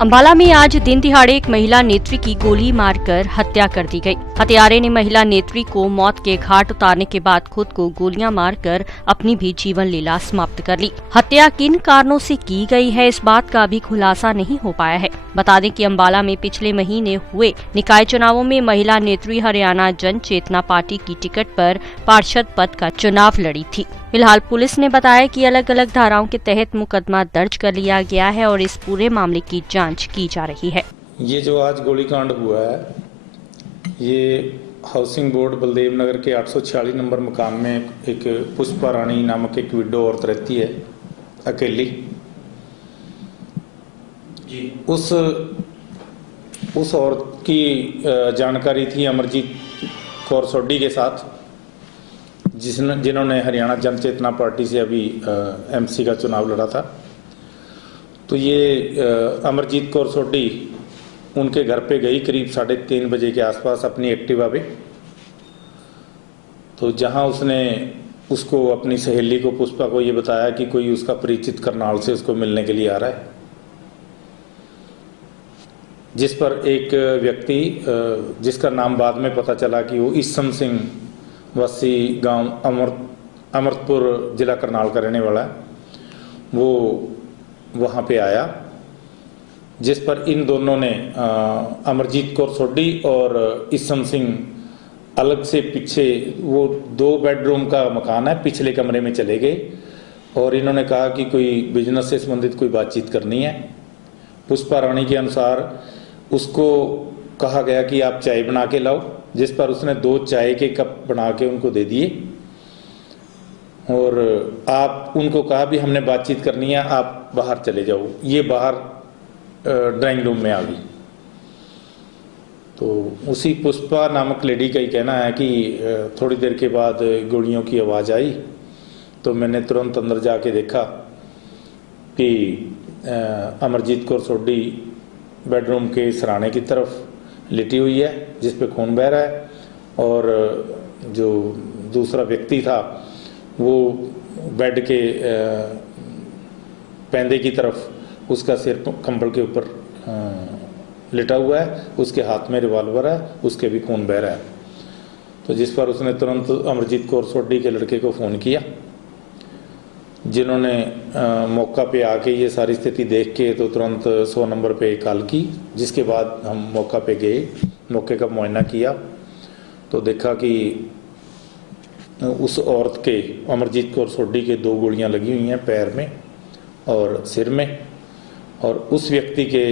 अंबाला में आज दिन दिहाड़े एक महिला नेत्री की गोली मारकर हत्या कर दी गई। हत्यारे ने महिला नेत्री को मौत के घाट उतारने के बाद खुद को गोलियां मारकर अपनी भी जीवन लीला समाप्त कर ली। हत्या किन कारणों से की गई है, इस बात का अभी खुलासा नहीं हो पाया है। बता दें कि अंबाला में पिछले महीने हुए निकाय चुनावों में महिला नेत्री हरियाणा जन चेतना पार्टी की टिकट पर पार्षद पद का चुनाव लड़ी थी। फिलहाल पुलिस ने बताया कि अलग अलग धाराओं के तहत मुकदमा दर्ज कर लिया गया है और इस पूरे मामले की जांच की जा रही है। ये जो आज गोलीकांड हुआ है, ये हाउसिंग बोर्ड बलदेव नगर के 846 नंबर मकान में एक पुष्पा रानी नामक एक विडो औरत रहती है, अकेली। उस औरत की जानकारी थी अमरजीत कौर सोडी के साथ, जिन्होंने हरियाणा जन चेतना पार्टी से अभी एमसी का चुनाव लड़ा था। तो ये अमरजीत कौर सोडी उनके घर पे गई करीब 3:30 बजे के आसपास अपनी एक्टिवा पे। तो जहां उसने उसको अपनी सहेली को पुष्पा को ये बताया कि कोई उसका परिचित करनाल से उसको मिलने के लिए आ रहा है, जिस पर एक व्यक्ति जिसका नाम बाद में पता चला कि वो ईसम सिंह वासी गांव अमृतपुर जिला करनाल का रहने वाला है, वो वहां पे आया, जिस पर इन दोनों ने अमरजीत कौर सोडी और ईसम सिंह अलग से पीछे, वो 2 बेडरूम का मकान है, पिछले कमरे में चले गए और इन्होंने कहा कि कोई बिजनेस से संबंधित कोई बातचीत करनी है। पुष्पा रानी के अनुसार उसको कहा गया कि आप चाय बना के लाओ, जिस पर उसने 2 चाय के कप बना के उनको दे दिए और आप उनको कहा भी हमने बातचीत करनी है, आप बाहर चले जाओ। ये बाहर ड्राइंग रूम में आ गई। तो उसी पुष्पा नामक लेडी का ही कहना है कि थोड़ी देर के बाद गोलियों की आवाज़ आई, तो मैंने तुरंत अंदर जाके देखा कि अमरजीत कौर सोडी बेडरूम के सराने की तरफ लेटी हुई है, जिस पे खून बह रहा है, और जो दूसरा व्यक्ति था वो बेड के पैंदे की तरफ उसका सिर कंबल के ऊपर लेटा हुआ है, उसके हाथ में रिवॉल्वर है, उसके भी खून बह रहा है। तो जिस पर उसने तुरंत अमरजीत कौर सोडी के लड़के को फ़ोन किया, जिन्होंने मौका पे आके ये सारी स्थिति देख के तो तुरंत 100 नंबर पे कॉल की, जिसके बाद हम मौका पे गए, मौके का मुआयना किया तो देखा कि उस औरत के, अमरजीत कौर सोडी के 2 गोलियां लगी हुई हैं पैर में और सिर में, और उस व्यक्ति के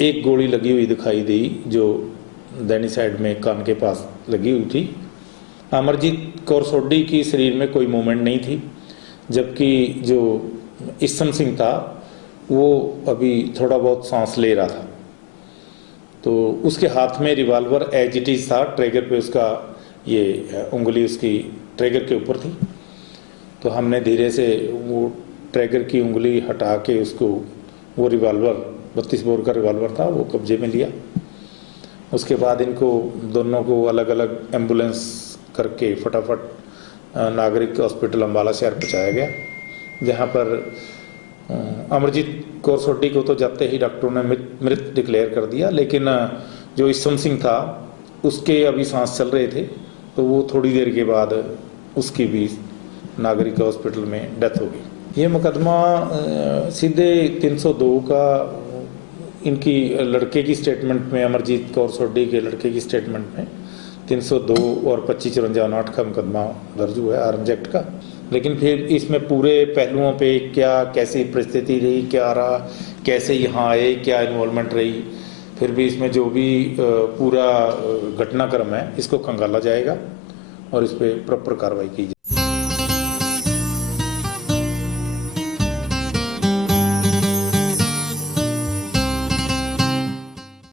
1 गोली लगी हुई दिखाई दी जो दैनी साइड में कान के पास लगी हुई थी। अमरजीत कौर सोडी की शरीर में कोई मूवमेंट नहीं थी, जबकि जो ईसम सिंह था वो अभी थोड़ा बहुत सांस ले रहा था। तो उसके हाथ में रिवॉल्वर एज इट इज था, ट्रिगर पे उसका ये उंगली उसकी ट्रिगर के ऊपर थी। तो हमने धीरे से वो ट्रिगर की उंगली हटा के उसको, वो रिवॉल्वर 32 बोर का रिवॉल्वर था, वो कब्जे में लिया। उसके बाद इनको दोनों को अलग अलग एम्बुलेंस करके फटाफट नागरिक हॉस्पिटल अंबाला शहर पहुँचाया गया, जहाँ पर अमरजीत कौर सोडी को तो जाते ही डॉक्टरों ने मृत डिक्लेयर कर दिया, लेकिन जो ईसम सिंह था उसके अभी सांस चल रहे थे, तो वो थोड़ी देर के बाद उसकी भी नागरिक हॉस्पिटल में डेथ हो गई। ये मुकदमा सीधे 302 का इनकी लड़के की स्टेटमेंट में, अमरजीत कौर सोडी के लड़के की स्टेटमेंट में 302 और 2554 का मुकदमा दर्ज हुआ है आर्म्स एक्ट का। लेकिन फिर इसमें पूरे पहलुओं पे क्या कैसी परिस्थिति रही, क्या रहा, कैसे यहाँ आए, क्या इन्वॉल्वमेंट रही, फिर भी इसमें जो भी पूरा घटनाक्रम है इसको खंगाला जाएगा और इस पर प्रॉपर कार्रवाई की जाएगी।